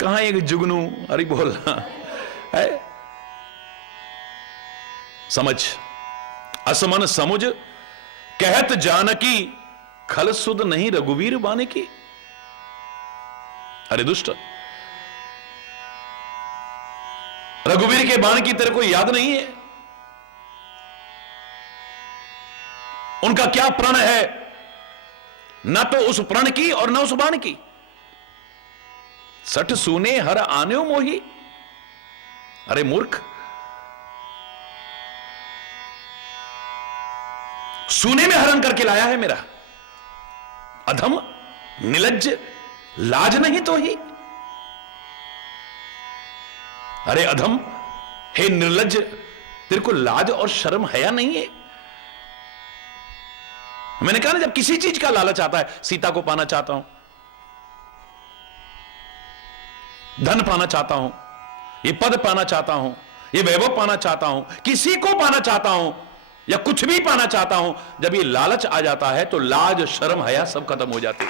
कहां एक जुगनू। हरि बोल है। समझ, असमन समुझ कहत जानकी, खल सुध नहीं रघुवीर बाने की। अरे दुष्ट, रघुवीर के बाण की तेरे को याद नहीं है? उनका क्या प्रण है, ना तो उस प्रण की और ना उस बाण की। सठ सूने हर आने मोही। अरे मूर्ख, सोने में हरण करके लाया है मेरा। अधम, निर्लज्ज, लाज नहीं तो ही। अरे अधम, हे निर्लज्ज, तेरे को लाज और शर्म है या नहीं है? मैंने कहा ना, जब किसी चीज का लालच आता है, सीता को पाना चाहता हूं, धन पाना चाहता हूं, ये पद पाना चाहता हूं, ये वैभव पाना चाहता हूं, किसी को पाना चाहता हूं, या कुछ भी पाना चाहता हूं, जब ये लालच आ जाता है तो लाज शर्म हया सब खत्म हो जाती।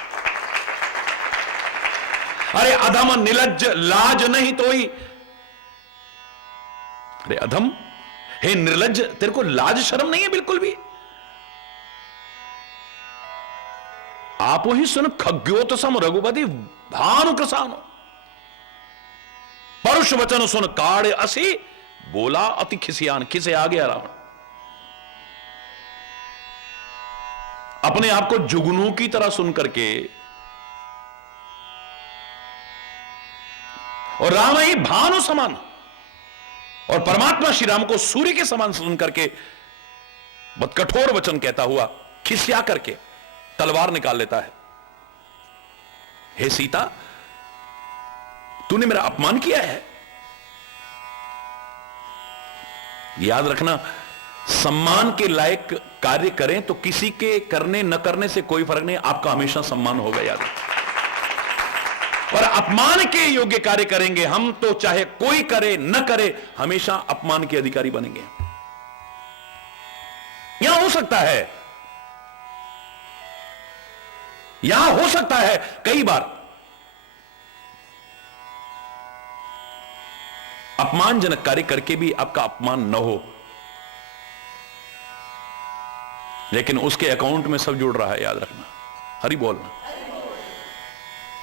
अरे अधम, निर्लज्ज, लाज नहीं तो ही। अरे अधम, हे निर्लज्ज, तेरे को लाज शर्म नहीं है बिल्कुल भी। आप ही सुन खग्योत सम रघुपति भानु कृसानो, परुष वचन सुन काड़े असी, बोला अति खिसियान। खिसे आ गया रावण। अपने आप को जुगनू की तरह सुन करके, और राम ही भानु समान, और परमात्मा श्री राम को सूर्य के समान सुन करके बहुत कठोर वचन कहता हुआ खिसिया करके तलवार निकाल लेता है। हे सीता, तूने मेरा अपमान किया है। याद रखना, सम्मान के लायक कार्य करें तो किसी के करने न करने से कोई फर्क नहीं, आपका हमेशा सम्मान होगा। याद रखना। और अपमान के योग्य कार्य करेंगे हम तो चाहे कोई करे न करे, हमेशा अपमान के अधिकारी बनेंगे। यहां हो सकता है कई बार अपमानजनक कार्य करके भी आपका अपमान न हो, लेकिन उसके अकाउंट में सब जुड़ रहा है। याद रखना, हरि बोलना।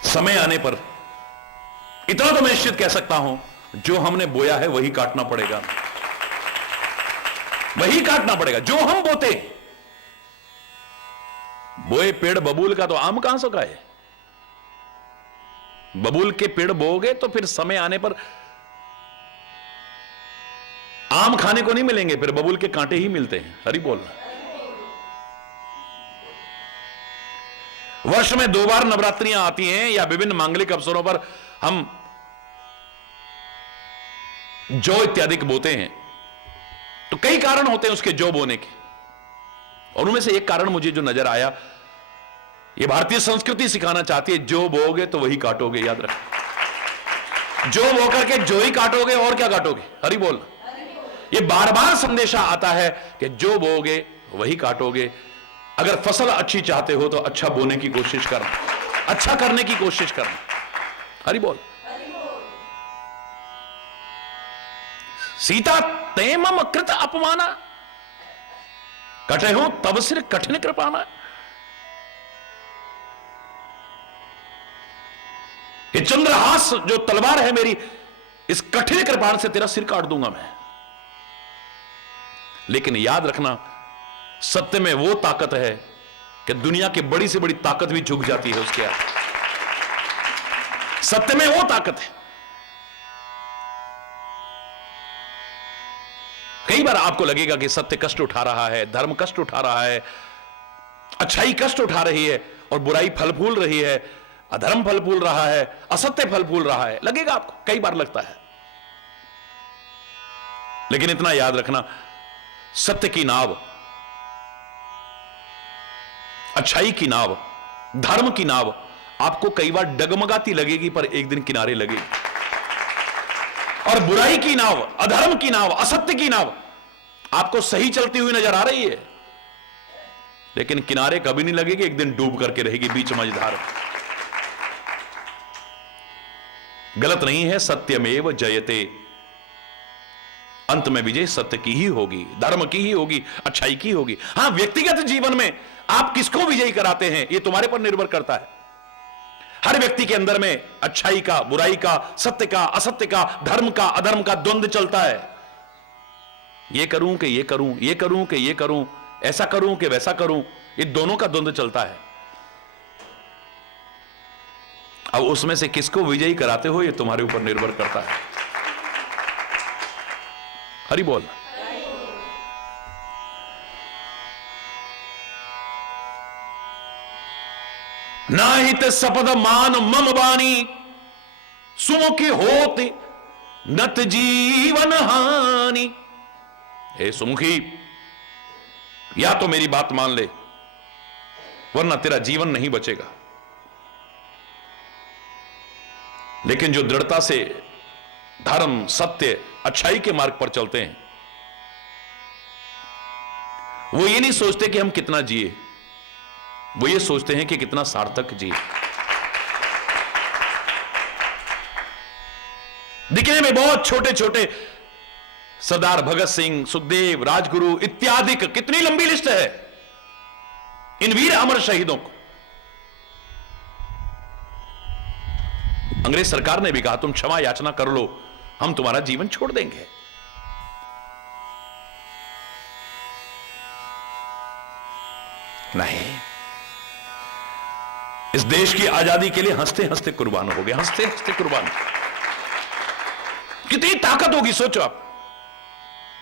समय आने पर इतना तो मैं निश्चित कह सकता हूं, जो हमने बोया है वही काटना पड़ेगा, वही काटना पड़ेगा। जो हम बोए पेड़ बबूल का, तो आम कहां से खाए? बबूल के पेड़ बोओगे तो फिर समय आने पर आम खाने को नहीं मिलेंगे, फिर बबूल के कांटे ही मिलते हैं। हरि बोलना। वर्ष में 2 बार नवरात्रियां आती हैं या विभिन्न मांगलिक अवसरों पर हम जौ इत्यादि बोते हैं, तो कई कारण होते हैं उसके जौ बोने के, और उनमें से एक कारण मुझे जो नजर आया, ये भारतीय संस्कृति सिखाना चाहती है, जो बोओगे तो वही काटोगे। याद रखो, जो बो करके जो ही काटोगे, और क्या काटोगे? हरि बोल। ये बार बार संदेशा आता है कि जो बोओगे वही काटोगे। अगर फसल अच्छी चाहते हो तो अच्छा बोने की कोशिश करना, अच्छा करने की कोशिश करना। हरि बोल। सीता तेमम कृत अपमाना, कटे हो तब सिर कठिन कृपाना। ये चंद्रहास जो तलवार है मेरी, इस कठिन कृपाण से तेरा सिर काट दूंगा मैं। लेकिन याद रखना, सत्य में वो ताकत है कि दुनिया की बड़ी से बड़ी ताकत भी झुक जाती है उसके आगे। सत्य में वो ताकत है। कई बार आपको लगेगा कि सत्य कष्ट उठा रहा है, धर्म कष्ट उठा रहा है, अच्छाई कष्ट उठा रही है, और बुराई फल फूल रही है, अधर्म फल फूल रहा है, असत्य फल फूल रहा है। लगेगा आपको, कई बार लगता है। लेकिन इतना याद रखना, सत्य की नाव, अच्छाई की नाव, धर्म की नाव आपको कई बार डगमगाती लगेगी, पर एक दिन किनारे लगेगी। और बुराई की नाव, अधर्म की नाव, असत्य की नाव आपको सही चलती हुई नजर आ रही है, लेकिन किनारे कभी नहीं लगेगी, एक दिन डूब करके रहेगी बीच मझधार। गलत नहीं है, सत्यमेव जयते, अंत में विजय सत्य की ही होगी, धर्म की ही होगी, अच्छाई की होगी। हां, व्यक्तिगत जीवन में आप किसको विजयी कराते हैं, यह तुम्हारे पर निर्भर करता है। हर व्यक्ति के अंदर में अच्छाई का, बुराई का, सत्य का, असत्य का, धर्म का, अधर्म का द्वंद्व चलता है। ये करूं कि ये करूं, ये करूं कि ये करूं, ऐसा करूं कि वैसा करूं, ये दोनों का द्वंद्व चलता है। अब उसमें से किसको विजयी कराते हो, ये तुम्हारे ऊपर निर्भर करता है। हरि बोल। नाहित सपद मान मम बानी, सुमुखी होते नत जीवन हानि। हे सुमुखी, या तो मेरी बात मान ले, वरना तेरा जीवन नहीं बचेगा। लेकिन जो दृढ़ता से धर्म, सत्य, अच्छाई के मार्ग पर चलते हैं, वो ये नहीं सोचते कि हम कितना जिए, वो ये सोचते हैं कि कितना सार्थक जिए। दिखने में बहुत छोटे छोटे सरदार भगत सिंह, सुखदेव, राजगुरु इत्यादि, कितनी लंबी लिस्ट है इन वीर अमर शहीदों को। अंग्रेज सरकार ने भी कहा तुम क्षमा याचना कर लो, हम तुम्हारा जीवन छोड़ देंगे। नहीं, इस देश की आजादी के लिए हंसते हंसते कुर्बान हो गए, हंसते हंसते कुर्बान। कितनी ताकत होगी सोचो आप।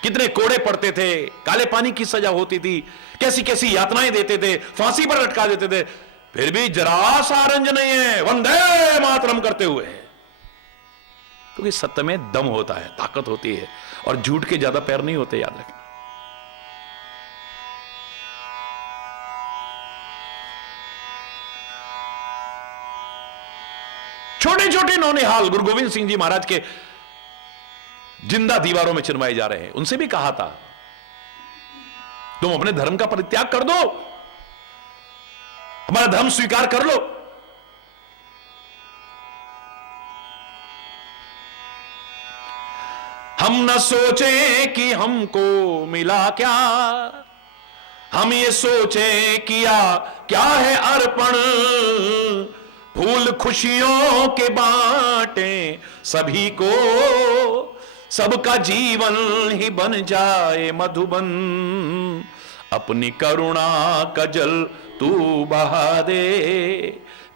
कितने कोड़े पड़ते थे, काले पानी की सजा होती थी, कैसी कैसी यातनाएं देते थे, फांसी पर लटका देते थे, फिर भी जरा सा रंज नहीं है वंदे मातरम करते हुए। क्योंकि सत्य में दम होता है, ताकत होती है, और झूठ के ज्यादा पैर नहीं होते, याद रखना। छोटे छोटे नौनिहाल गुरु गोविंद सिंह जी महाराज के जिंदा दीवारों में चिनवाए जा रहे हैं। उनसे भी कहा था तुम अपने धर्म का परित्याग कर दो, हमारा धर्म स्वीकार कर लो। हम न सोचे कि हमको मिला क्या, हम ये सोचे किया क्या है अर्पण। फूल खुशियों के बांटे सभी को, सबका जीवन ही बन जाए मधुबन। अपनी करुणा का जल तू बहा दे,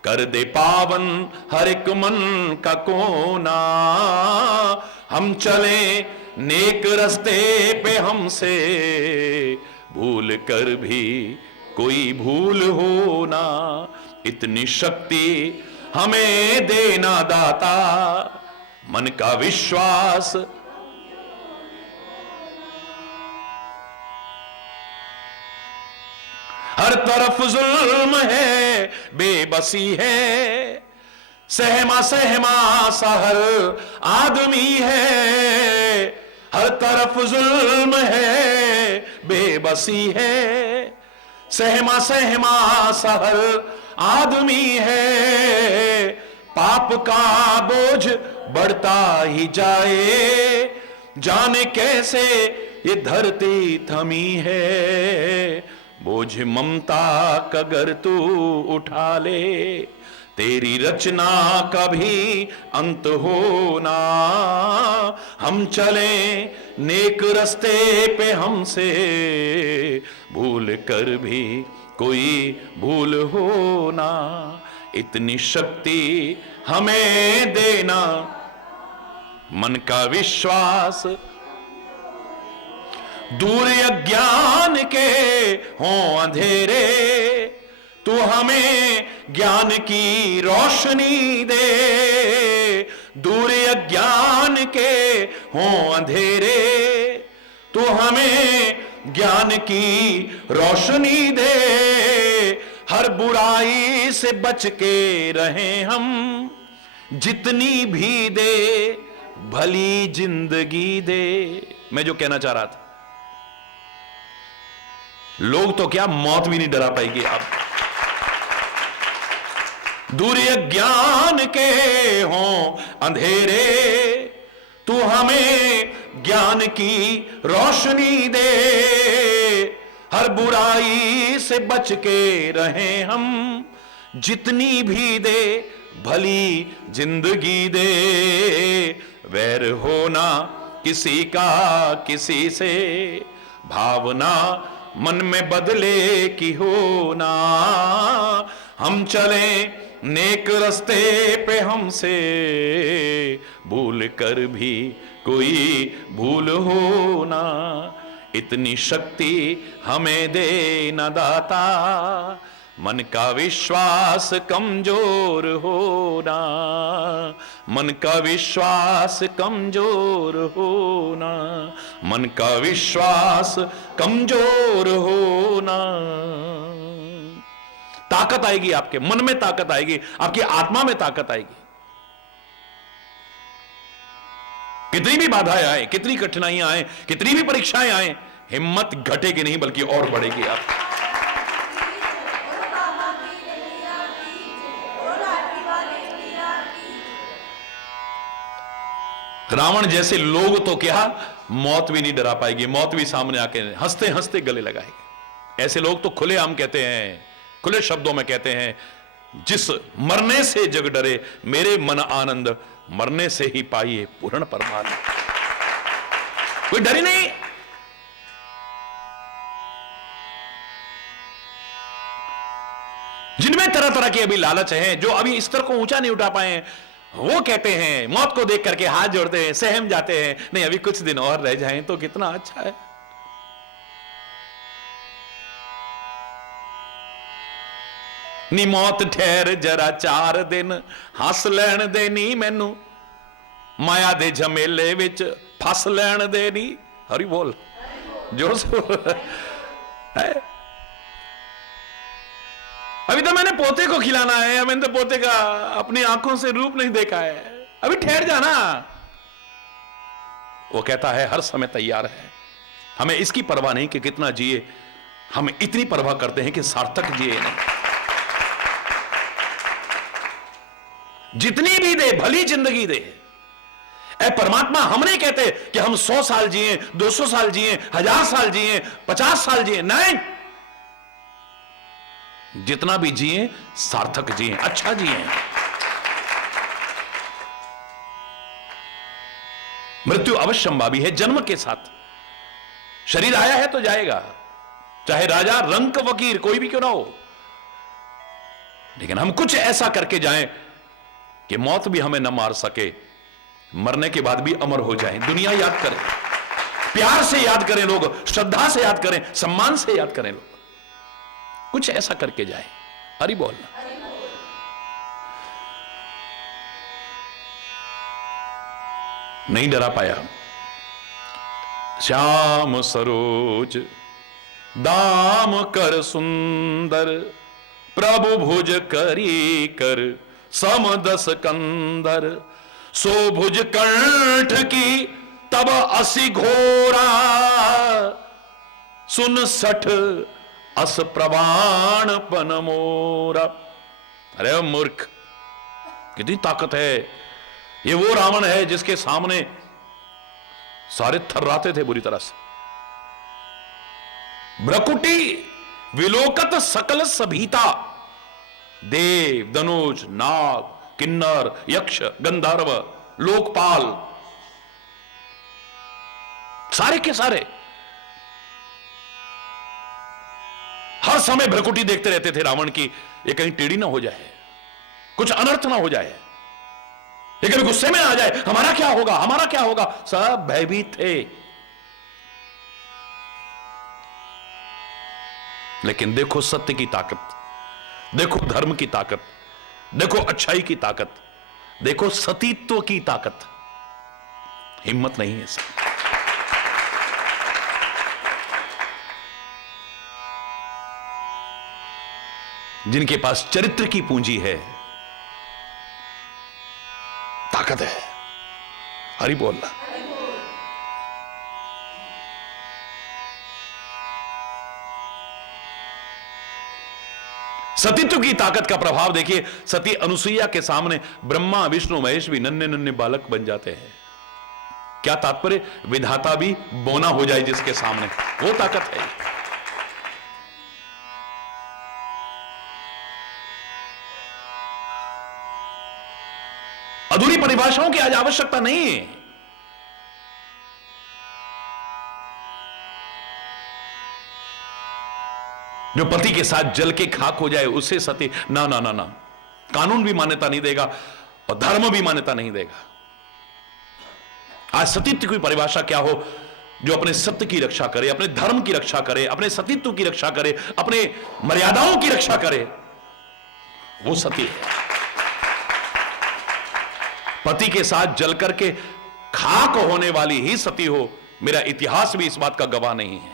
कर दे पावन हर एक मन का कोना। हम चले नेक रास्ते पे, हमसे भूल कर भी कोई भूल हो ना। इतनी शक्ति हमें देना दाता, मन का विश्वास हर तरफ जुल्म है, बेबसी है, सहमा सहमा सा हर आदमी है। हर तरफ जुल्म है, बेबसी है, सहमा सहमा सा हर आदमी है। पाप का बोझ बढ़ता ही जाए, जाने कैसे ये धरती थमी है। बोझ ममता का अगर तू उठा ले, तेरी रचना का भी अंत होना। हम चले नेक रास्ते पे, हमसे भूल कर भी कोई भूल होना। इतनी शक्ति हमें देना, मन का विश्वास दूर अज्ञान के हों अंधेरे। तू हमें ज्ञान की रोशनी दे, दूर अज्ञान के हों अंधेरे। तू हमें ज्ञान की रोशनी दे, हर बुराई से बच के रहें हम। जितनी भी दे भली जिंदगी दे। मैं जो कहना चाह रहा था, लोग तो क्या मौत भी नहीं डरा पाएगी आप। दूर अज्ञान के हों अंधेरे, तू हमें ज्ञान की रोशनी दे। हर बुराई से बच के रहें हम। जितनी भी दे भली जिंदगी दे। वैर होना किसी का किसी से, भावना मन में बदले की होना। हम चले नेक रास्ते पे, हमसे भूल कर भी कोई भूल होना। इतनी शक्ति हमें दे न दाता, मन का विश्वास कमजोर होना, मन का विश्वास कमजोर होना, मन का विश्वास कमजोर होना। ताकत आएगी, आपके मन में ताकत आएगी, आपकी आत्मा में ताकत आएगी। कितनी भी बाधाएं आए, कितनी कठिनाइयां आए, कितनी भी परीक्षाएं आए, हिम्मत घटेगी नहीं बल्कि और बढ़ेगी। आप रावण जैसे लोग तो क्या, मौत भी नहीं डरा पाएगी, मौत भी सामने आके हंसते हंसते गले लगाएगी। ऐसे लोग तो खुलेआम कहते हैं, खुले शब्दों में कहते हैं, जिस मरने से जग डरे मेरे मन आनंद, मरने से ही पाइए पूर्ण परमानंद। कोई डर ही नहीं। जिनमें तरह तरह के अभी लालच हैं, जो अभी स्तर को ऊंचा नहीं उठा पाए हैं, वो कहते हैं, मौत को देख करके हाथ जोड़ते हैं, सहम जाते हैं, नहीं अभी कुछ दिन और रह जाएं तो कितना अच्छा है। नी मौत ठहर जरा 4 दिन, हंस लैण दे नी मैनू, माया दे झमेले विच फस लैण दे नी। हरी बोल, जोर से है। अभी तो मैंने पोते को खिलाना है, मैंने तो पोते का अपनी आंखों से रूप नहीं देखा है, अभी ठहर जाना। वो कहता है हर समय तैयार है। हमें इसकी परवाह नहीं कि कितना जिए, हम इतनी परवाह करते हैं कि सार्थक जिए नहीं। जितनी भी दे, भली जिंदगी दे। ऐ परमात्मा, हम नहीं कहते कि हम 100 साल जिए, 200 साल जिए, 1000 साल जिए, 50 साल जिए, नहीं। जितना भी जिए सार्थक जिए, अच्छा जिए। मृत्यु अवश्यंभावी है, जन्म के साथ। शरीर आया है तो जाएगा, चाहे राजा, रंक, वकीर, कोई भी क्यों ना हो। लेकिन हम कुछ ऐसा करके जाएं कि मौत भी हमें न मार सके, मरने के बाद भी अमर हो जाएं। दुनिया याद करे, प्यार से याद करें लोग, श्रद्धा से याद करें, सम्मान से याद करें लोग। कुछ ऐसा करके जाए। हरि बोल। नहीं डरा पाया। श्याम सरोज दाम कर सुंदर, प्रभु भुज करी कर समदस कंदर, सो भुज कंठ की तब असी घोरा, सुन 60 अस प्रवाण पन मोरा। अरे मूर्ख, कितनी ताकत है। ये वो रावण है जिसके सामने सारे थर्राते थे बुरी तरह से। भ्रकुटी विलोकत सकल सभीता, देव, धनुष, नाग, किन्नर, यक्ष, गंधर्व, लोकपाल, सारे के सारे हर समय भ्रकुटी देखते रहते थे रावण की, ये कहीं टेढ़ी ना हो जाए, कुछ अनर्थ ना हो जाए, ये कभी गुस्से में ना आ जाए, हमारा क्या होगा, हमारा क्या होगा। सब भयभीत थे। लेकिन देखो सत्य की ताकत, देखो धर्म की ताकत, देखो अच्छाई की ताकत, देखो सतीत्व की ताकत। हिम्मत नहीं है सब। जिनके पास चरित्र की पूंजी है, ताकत है। हरि बोलना। सतीत्व की ताकत का प्रभाव देखिए। सती अनुसुईया के सामने ब्रह्मा, विष्णु, महेश भी नन्हे नन्हे बालक बन जाते हैं। क्या तात्पर्य? विधाता भी बोना हो जाए जिसके सामने, वो ताकत है। अधूरी परिभाषाओं की आज आवश्यकता नहीं है। जो पति के साथ जल के खाक हो जाए उससे सती, ना ना ना ना, कानून भी मान्यता नहीं देगा और धर्म भी मान्यता नहीं देगा। आज सतीत्व की परिभाषा क्या हो? जो अपने सत्य की रक्षा करे, अपने धर्म की रक्षा करे, अपने सतीत्व की रक्षा करे, अपने मर्यादाओं की रक्षा करे, वो सती है। पति के साथ जल करके खाक होने वाली ही सती हो, मेरा इतिहास भी इस बात का गवाह नहीं है।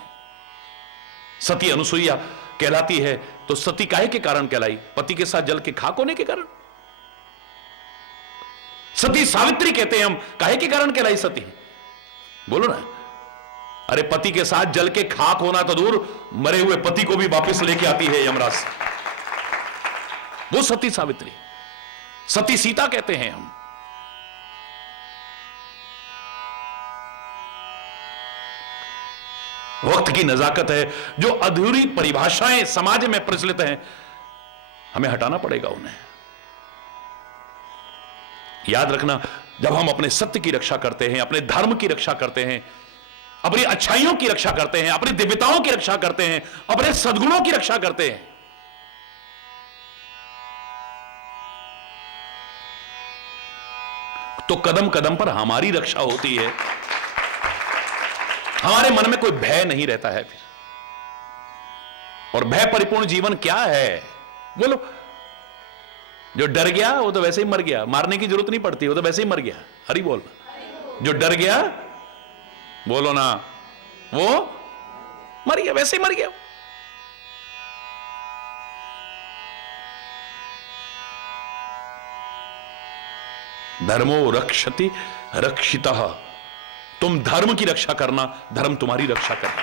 सती अनुसुईया कहलाती है तो सती काहे के कारण कहलाई? पति के साथ जल के खाक होने के कारण। सती सावित्री कहते हैं हम, काहे के कारण कहलाई सती? बोलो ना। अरे पति के साथ जल के खाक होना तो दूर, मरे हुए पति को भी वापस लेके आती है यमराज से, वो सती सावित्री। सती सीता कहते हैं हम। वक्त की नजाकत है, जो अधूरी परिभाषाएं समाज में प्रचलित हैं, हमें हटाना पड़ेगा उन्हें। याद रखना, जब हम अपने सत्य की रक्षा करते हैं, अपने धर्म की रक्षा करते हैं, अपनी अच्छाइयों की रक्षा करते हैं, अपनी दिव्यताओं की रक्षा करते हैं, अपने सद्गुणों की रक्षा करते हैं, तो कदम कदम पर हमारी रक्षा होती है। हमारे मन में कोई भय नहीं रहता है फिर। और भय परिपूर्ण जीवन क्या है? बोलो। जो डर गया वो तो वैसे ही मर गया, मारने की जरूरत नहीं पड़ती, वो तो वैसे ही मर गया। हरि बोल। जो डर गया, बोलो ना, वो मर गया, वैसे ही मर गया। धर्मो रक्षति रक्षितः। तुम धर्म की रक्षा करना, धर्म तुम्हारी रक्षा करना।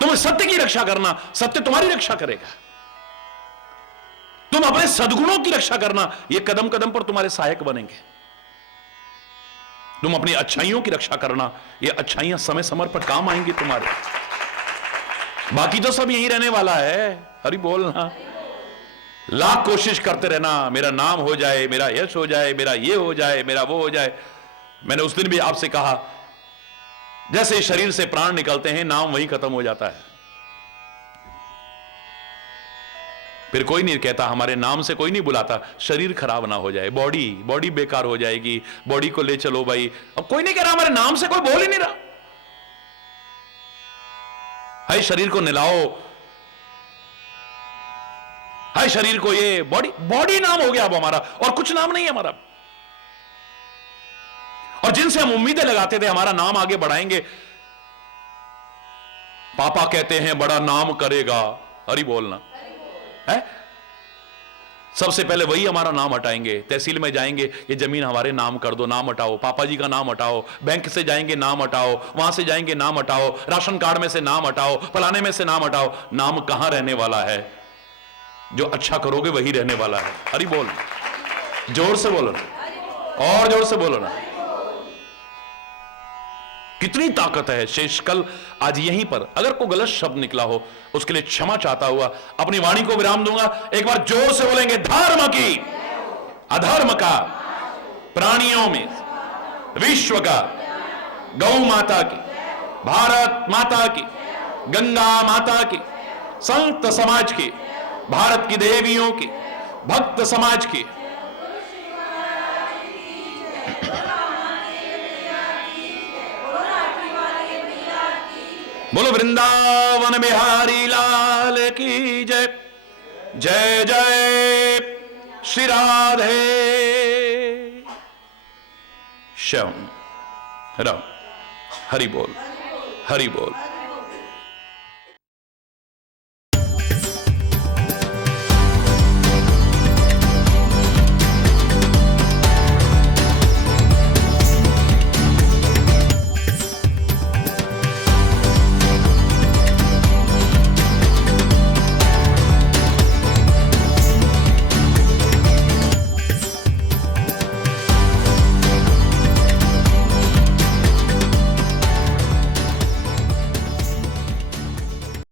तुम सत्य की रक्षा करना, सत्य तुम्हारी रक्षा करेगा। तुम अपने सद्गुणों की रक्षा करना, ये कदम कदम पर तुम्हारे सहायक बनेंगे। तुम अपनी अच्छाइयों की रक्षा करना, ये अच्छाइयां समय समय पर काम आएंगी तुम्हारे। बाकी तो सब यही रहने वाला है। हरि बोलना। लाख कोशिश करते रहना, मेरा नाम हो जाए, मेरा यश हो जाए, मेरा ये हो जाए, मेरा वो हो जाए। मैंने उस दिन भी आपसे कहा, जैसे शरीर से प्राण निकलते हैं, नाम वही खत्म हो जाता है। फिर कोई नहीं कहता, हमारे नाम से कोई नहीं बुलाता, शरीर खराब ना हो जाए, बॉडी बेकार हो जाएगी, बॉडी को ले चलो भाई। अब कोई नहीं कह रहा, हमारे नाम से कोई बोल ही नहीं रहा। हाय शरीर को नहलाओ, हाय शरीर को ये बॉडी नाम हो गया अब हमारा, और कुछ नाम नहीं है हमारा। और जिनसे हम उम्मीदें लगाते थे हमारा नाम आगे बढ़ाएंगे, पापा कहते हैं बड़ा नाम करेगा। हरि बोलना है। सबसे पहले वही हमारा नाम हटाएंगे। तहसील में जाएंगे, ये जमीन हमारे नाम कर दो, नाम हटाओ। पापा जी का नाम हटाओ। बैंक से जाएंगे, नाम हटाओ। वहां से जाएंगे, नाम हटाओ। राशन कार्ड में से नाम हटाओ, फलाने में से नाम हटाओ। नाम कहां रहने वाला है? जो अच्छा करोगे वही रहने वाला है। हरि बोल। जोर से बोलो ना, और जोर से बोलो ना। कितनी ताकत है। शेषकल आज यहीं पर, अगर कोई गलत शब्द निकला हो उसके लिए क्षमा चाहता हुआ अपनी वाणी को विराम दूंगा। एक बार जोर से बोलेंगे, धर्म की, अधर्म का, प्राणियों में, विश्व का, गौ माता की, भारत माता की, गंगा माता की, संत समाज की, भारत की देवियों की, भक्त समाज की, बोलो वृंदावन बिहारी लाल की जय। जय जय श्री राधे श्याम राम। हरि बोल, हरि बोल।